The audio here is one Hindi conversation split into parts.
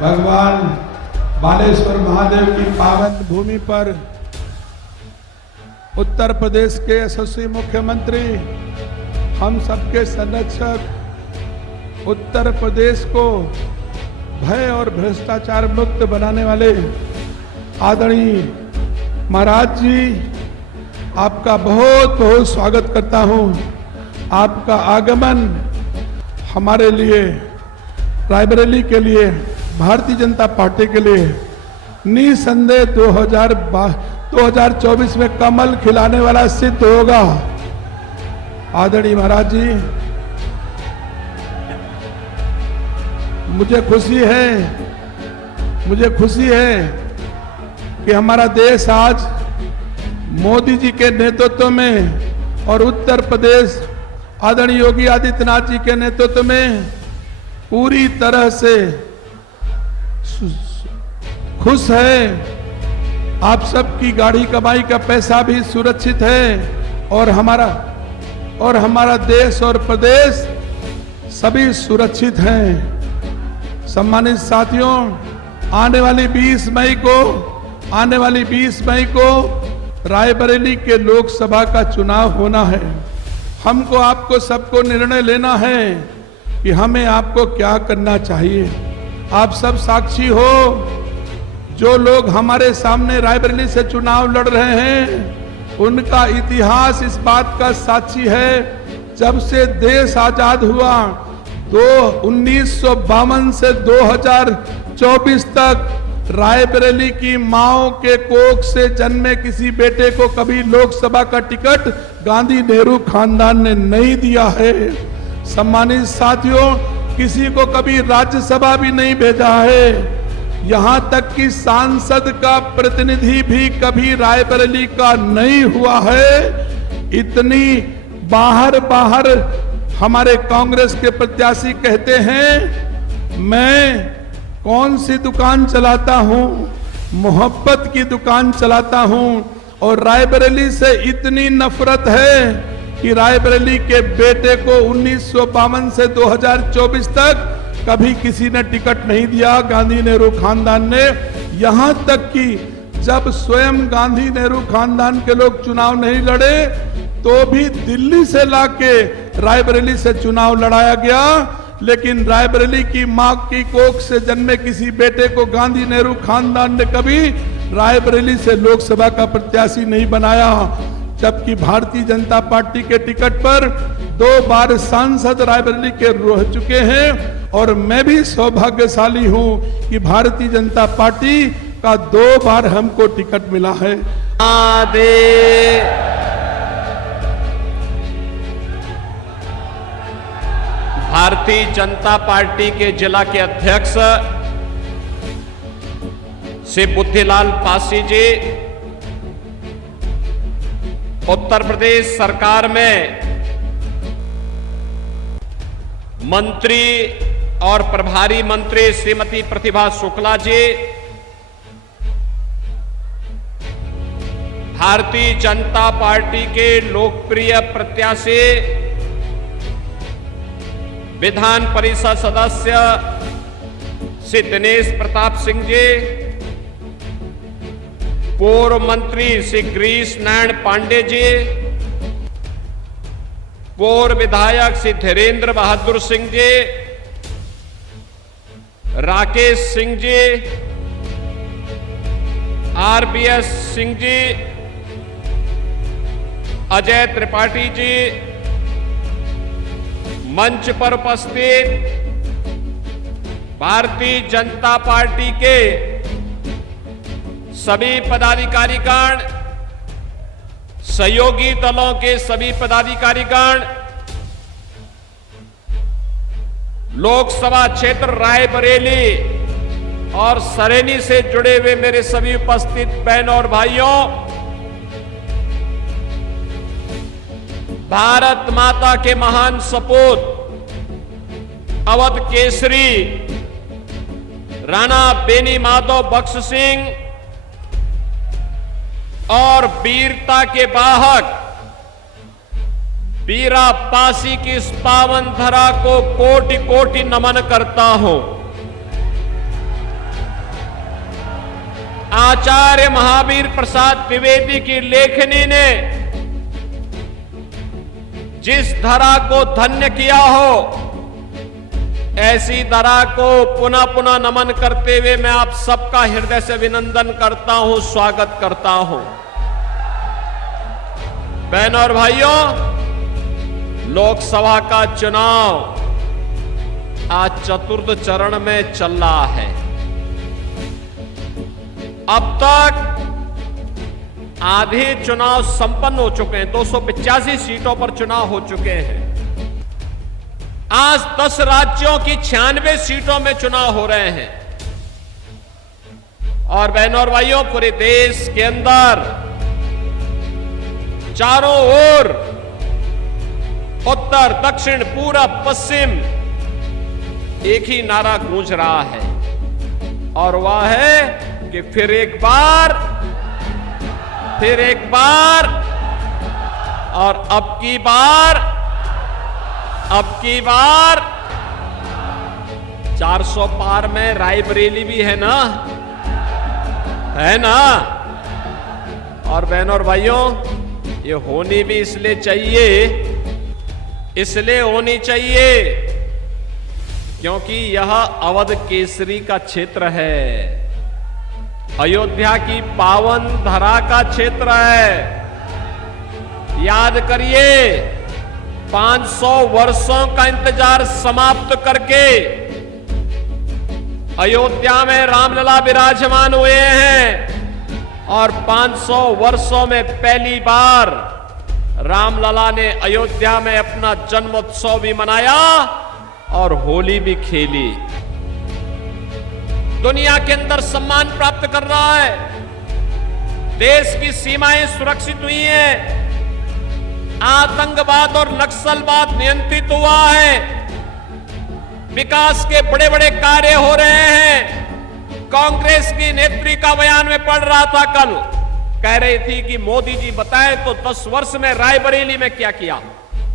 भगवान बालेश्वर महादेव की पावन भूमि पर उत्तर प्रदेश के यशस्वी मुख्यमंत्री, हम सबके संरक्षक, उत्तर प्रदेश को भय और भ्रष्टाचार मुक्त बनाने वाले आदरणीय महाराज जी, आपका बहुत बहुत स्वागत करता हूं। आपका आगमन हमारे लिए, रायबरेली के लिए, भारतीय जनता पार्टी के लिए निसंदेह 2024 में कमल खिलाने वाला सिद्ध होगा। आदरणीय महाराज जी, मुझे खुशी है कि हमारा देश आज मोदी जी के नेतृत्व में और उत्तर प्रदेश आदरणीय योगी आदित्यनाथ जी के नेतृत्व में पूरी तरह से खुश है। आप सबकी गाड़ी कमाई का पैसा भी सुरक्षित है और हमारा देश और प्रदेश सभी सुरक्षित हैं। सम्मानित साथियों, आने वाली 20 मई को रायबरेली के लोकसभा का चुनाव होना है। हमको आपको सबको निर्णय लेना है कि हमें आपको क्या करना चाहिए। आप सब साक्षी हो, जो लोग हमारे सामने रायबरेली से चुनाव लड़ रहे हैं, उनका इतिहास इस बात का साक्षी है। जब से देश आजाद हुआ 1952 से 2024 तक रायबरेली की माओ के कोख से जन्मे किसी बेटे को कभी लोकसभा का टिकट गांधी नेहरू खानदान ने नहीं दिया है। सम्मानित साथियों, किसी को कभी राज्यसभा भी नहीं भेजा है। यहां तक कि सांसद का प्रतिनिधि भी कभी रायबरेली का नहीं हुआ है। इतनी बाहर हमारे कांग्रेस के प्रत्याशी कहते हैं, मैं कौन सी दुकान चलाता हूं, मोहब्बत की दुकान चलाता हूं। और रायबरेली से इतनी नफरत है कि रायबरेली के बेटे को 1952 से 2024 तक कभी किसी ने टिकट नहीं दिया गांधी नेहरू खानदान ने। यहां तक कि जब स्वयं गांधी नेहरू खानदान के लोग चुनाव नहीं लड़े तो भी दिल्ली से लाके रायबरेली से चुनाव लड़ाया गया। लेकिन रायबरेली की मां की कोख से जन्मे किसी बेटे को गांधी नेहरू खानदान ने कभी रायबरेली से लोकसभा का प्रत्याशी नहीं बनाया। जबकि भारतीय जनता पार्टी के टिकट पर 2 बार सांसद रायबरेली के रह चुके हैं और मैं भी सौभाग्यशाली हूं कि भारतीय जनता पार्टी का 2 बार हमको टिकट मिला है। भारतीय जनता पार्टी के जिला के अध्यक्ष श्री बुद्धिलाल पासी जी, उत्तर प्रदेश सरकार में मंत्री और प्रभारी मंत्री श्रीमती प्रतिभा शुक्ला जी, भारतीय जनता पार्टी के लोकप्रिय प्रत्याशी विधान परिषद सदस्य श्री दिनेश प्रताप सिंह जी, पूर्व मंत्री श्री गिरीश नारायण पांडे जी, पूर्व विधायक श्री धीरेन्द्र बहादुर सिंह जी, राकेश सिंह जी, RBS सिंह जी, अजय त्रिपाठी जी, मंच पर उपस्थित भारतीय जनता पार्टी के सभी पदाधिकारीगण, सहयोगी दलों के सभी पदाधिकारीगण, लोकसभा क्षेत्र रायबरेली और सरेनी से जुड़े हुए मेरे सभी उपस्थित बहनों और भाइयों, भारत माता के महान सपूत अवध केसरी राणा बेनी माधव बख्श सिंह और वीरता के वाहक वीरा पासी की इस पावन धरा को कोटि कोटि नमन करता हूं। आचार्य महावीर प्रसाद द्विवेदी की लेखनी ने जिस धरा को धन्य किया हो, ऐसी धरा को पुनः पुनः नमन करते हुए मैं आप सबका हृदय से अभिनंदन करता हूं, स्वागत करता हूं। बहनों और भाइयों, लोकसभा का चुनाव आज चतुर्थ चरण में चल रहा है। अब तक आधे चुनाव संपन्न हो चुके हैं, 285 सीटों पर चुनाव हो चुके हैं। आज 10 राज्यों की 96 सीटों में चुनाव हो रहे हैं। और बहनों और भाइयों, पूरे देश के अंदर चारों ओर, उत्तर, दक्षिण, पूरब, पश्चिम, एक ही नारा गूंज रहा है, और वह है कि फिर एक बार, और अब की बार 400 पार में रायबरेली भी है ना, और बहनों और भाइयों, ये होनी भी इसलिए होनी चाहिए क्योंकि यह अवध केसरी का क्षेत्र है, अयोध्या की पावन धरा का क्षेत्र है। याद करिए, 500 वर्षों का इंतजार समाप्त करके अयोध्या में रामलला विराजमान हुए हैं, और 500 वर्षों में पहली बार रामलला ने अयोध्या में अपना जन्मोत्सव भी मनाया और होली भी खेली। दुनिया के अंदर सम्मान प्राप्त कर रहा है, देश की सीमाएं सुरक्षित हुई हैं, आतंकवाद और नक्सलवाद नियंत्रित हुआ है, विकास के बड़े बड़े कार्य हो रहे हैं। कांग्रेस की नेत्री का बयान में पढ़ रहा था कल, कह रही थी कि मोदी जी बताएं तो 10 वर्ष में रायबरेली में क्या किया।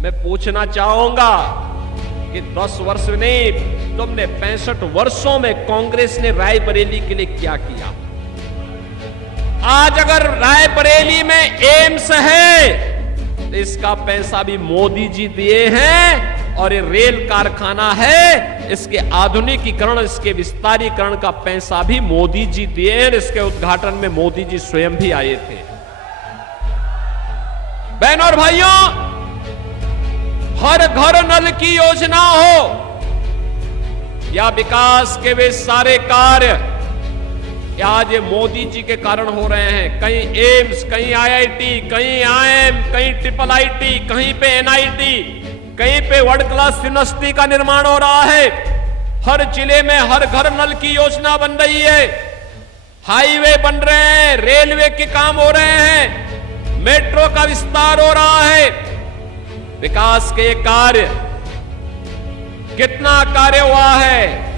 मैं पूछना चाहूंगा कि 10 वर्ष नहीं, तुमने 65 वर्षों में कांग्रेस ने रायबरेली के लिए क्या किया। आज अगर रायबरेली में एम्स है तो इसका पैसा भी मोदी जी दिए हैं, और ये रेल कारखाना है, इसके आधुनिकीकरण, इसके विस्तारीकरण का पैसा भी मोदी जी दिए हैं। इसके उद्घाटन में मोदी जी स्वयं भी आए थे। बहनों और भाइयों, हर घर नल की योजना हो या विकास के वे सारे कार्य, आज ये मोदी जी के कारण हो रहे हैं। कहीं एम्स, कहीं आईआईटी, कहीं आईएम, कहीं IIIT, कहीं पे NIT, कहीं पे वर्ल्ड क्लास यूनिवर्सिटी का निर्माण हो रहा है। हर जिले में हर घर नल की योजना बन रही है, हाईवे बन रहे हैं, रेलवे के काम हो रहे हैं, मेट्रो का विस्तार हो रहा है। विकास के कार्य, कितना कार्य हुआ है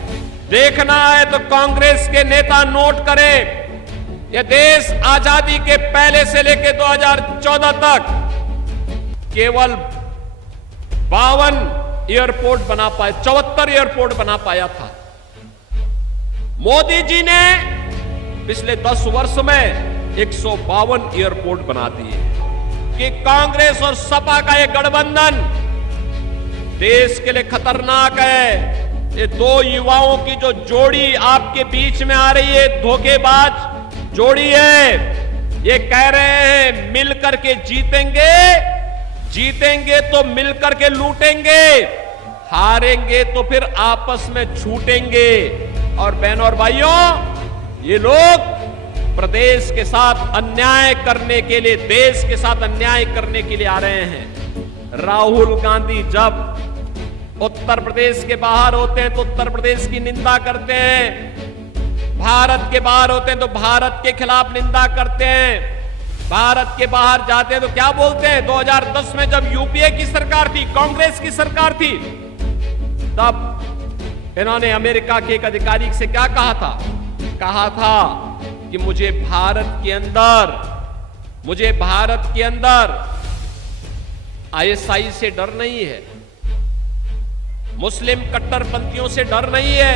देखना है तो कांग्रेस के नेता नोट करें। यह देश आजादी के पहले से लेकर 2014 तक केवल 52 एयरपोर्ट बना पाए, 74 एयरपोर्ट बना पाया था। मोदी जी ने पिछले 10 वर्ष में 152 एयरपोर्ट बना दिए। कि कांग्रेस और सपा का यह गठबंधन देश के लिए खतरनाक है। ये दो युवाओं की जो जोड़ी आपके बीच में आ रही है, धोखेबाज जोड़ी है। ये कह रहे हैं मिलकर के जीतेंगे, जीतेंगे तो मिलकर के लूटेंगे, हारेंगे तो फिर आपस में छूटेंगे। और बहनों और भाइयों, ये लोग प्रदेश के साथ अन्याय करने के लिए, देश के साथ अन्याय करने के लिए आ रहे हैं। राहुल गांधी जब उत्तर प्रदेश के बाहर होते हैं तो उत्तर प्रदेश की निंदा करते हैं, भारत के बाहर होते हैं तो भारत के खिलाफ निंदा करते हैं। भारत के बाहर जाते हैं तो क्या बोलते हैं? 2010 में जब यूपीए की सरकार थी, कांग्रेस की सरकार थी, तब इन्होंने अमेरिका के एक अधिकारी से क्या कहा था? कहा था कि मुझे भारत के अंदर आईएसआई से डर नहीं है, मुस्लिम कट्टरपंथियों से डर नहीं है,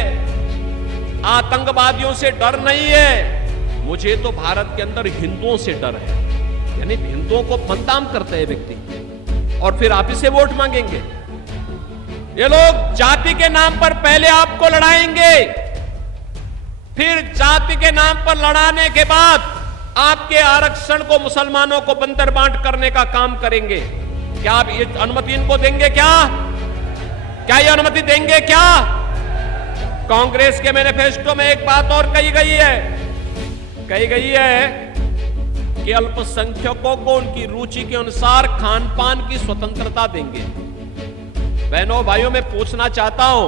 आतंकवादियों से डर नहीं है, मुझे तो भारत के अंदर हिंदुओं से डर है, यानी हिंदुओं को बदनाम करते हैं व्यक्ति और फिर आप इसे वोट मांगेंगे। ये लोग जाति के नाम पर पहले आपको लड़ाएंगे, फिर जाति के नाम पर लड़ाने के बाद आपके आरक्षण को मुसलमानों को बंदर बांट करने का काम करेंगे। क्या आप ये अनुमति इनको देंगे? क्या ये अनुमति देंगे? क्या कांग्रेस के मैनिफेस्टो में एक बात और कही गई है कि अल्पसंख्यकों को उनकी रुचि के अनुसार खान पान की स्वतंत्रता देंगे। बहनों भाइयों, मैं पूछना चाहता हूं,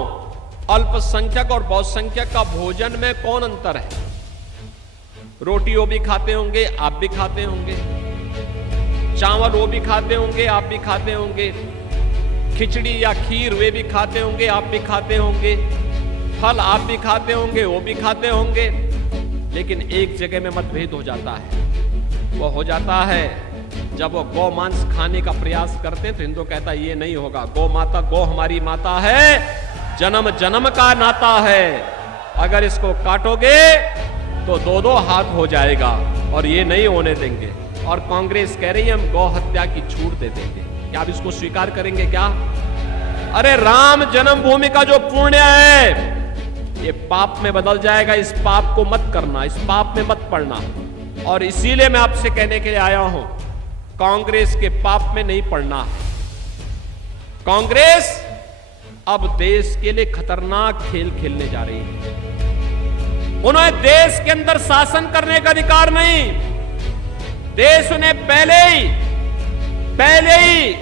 अल्पसंख्यक और बहुसंख्यक का भोजन में कौन अंतर है? रोटी वो भी खाते होंगे, आप भी खाते होंगे, चावल वो भी खाते होंगे, आप भी खाते होंगे, खिचड़ी या खीर वे भी खाते होंगे, आप भी खाते होंगे, फल आप भी खाते होंगे, वो भी खाते होंगे। लेकिन एक जगह में मतभेद हो जाता है, वो हो जाता है जब वो गौ मांस खाने का प्रयास करते हैं तो हिंदू कहता है ये नहीं होगा, गौ माता, गौ हमारी माता है, जन्म जन्म का नाता है, अगर इसको काटोगे तो दो दो हाथ हो जाएगा और ये नहीं होने देंगे। और कांग्रेस कह रही है हम गौ हत्या की छूट दे देंगे। क्या आप इसको स्वीकार करेंगे? क्या अरे राम जन्मभूमि का जो पुण्य है ये पाप में बदल जाएगा, इस पाप को मत करना, इस पाप में मत पड़ना। और इसीलिए मैं आपसे कहने के लिए आया हूं, कांग्रेस के पाप में नहीं पड़ना। कांग्रेस अब देश के लिए खतरनाक खेल खेलने जा रही है। उन्हें देश के अंदर शासन करने का अधिकार नहीं, देश उन्हें पहले ही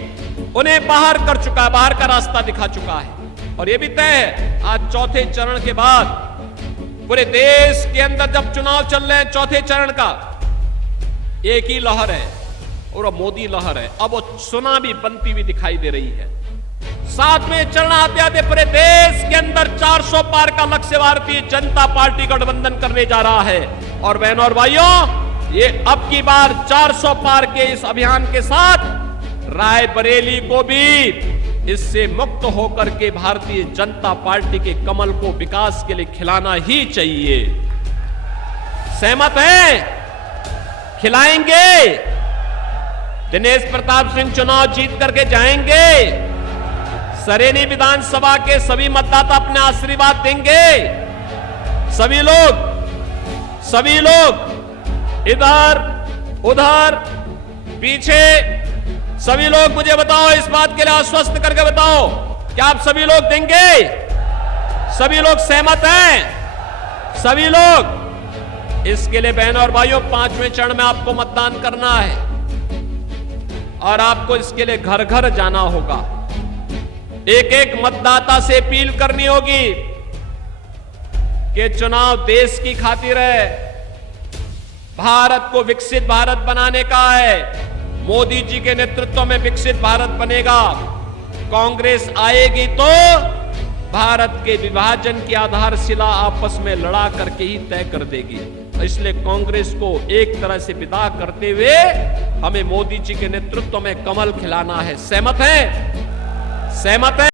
उन्हें बाहर कर चुका है, बाहर का रास्ता दिखा चुका है। और यह भी तय है, आज चौथे चरण के बाद पूरे देश के अंदर जब चुनाव चल रहे हैं चौथे चरण का, एक ही लहर है और वो मोदी लहर है। अब वो सुनामी बनती हुई दिखाई दे रही है। सातवें चरण आते आते पूरे देश के अंदर 400 पार का लक्ष्य भारतीय जनता पार्टी गठबंधन करने जा रहा है। और बहनों और भाइयों, ये अब की बार 400 पार के इस अभियान के साथ रायबरेली को भी इससे मुक्त होकर के भारतीय जनता पार्टी के कमल को विकास के लिए खिलाना ही चाहिए। सहमत हैं? खिलाएंगे? दिनेश प्रताप सिंह चुनाव जीत करके जाएंगे? सरेनी विधानसभा के सभी मतदाता अपने आशीर्वाद देंगे? सभी लोग इधर उधर पीछे सभी लोग मुझे बताओ, इस बात के लिए आश्वस्त करके बताओ, क्या आप सभी लोग देंगे? सभी लोग सहमत हैं? सभी लोग? इसके लिए बहनों और भाइयों, 5वें चरण में आपको मतदान करना है और आपको इसके लिए घर घर जाना होगा, एक एक मतदाता से अपील करनी होगी कि चुनाव देश की खातिर है, भारत को विकसित भारत बनाने का है। मोदी जी के नेतृत्व में विकसित भारत बनेगा। कांग्रेस आएगी तो भारत के विभाजन की आधारशिला आपस में लड़ा करके ही तय कर देगी। इसलिए कांग्रेस को एक तरह से विदा करते हुए हमें मोदी जी के नेतृत्व में कमल खिलाना है। सहमत है?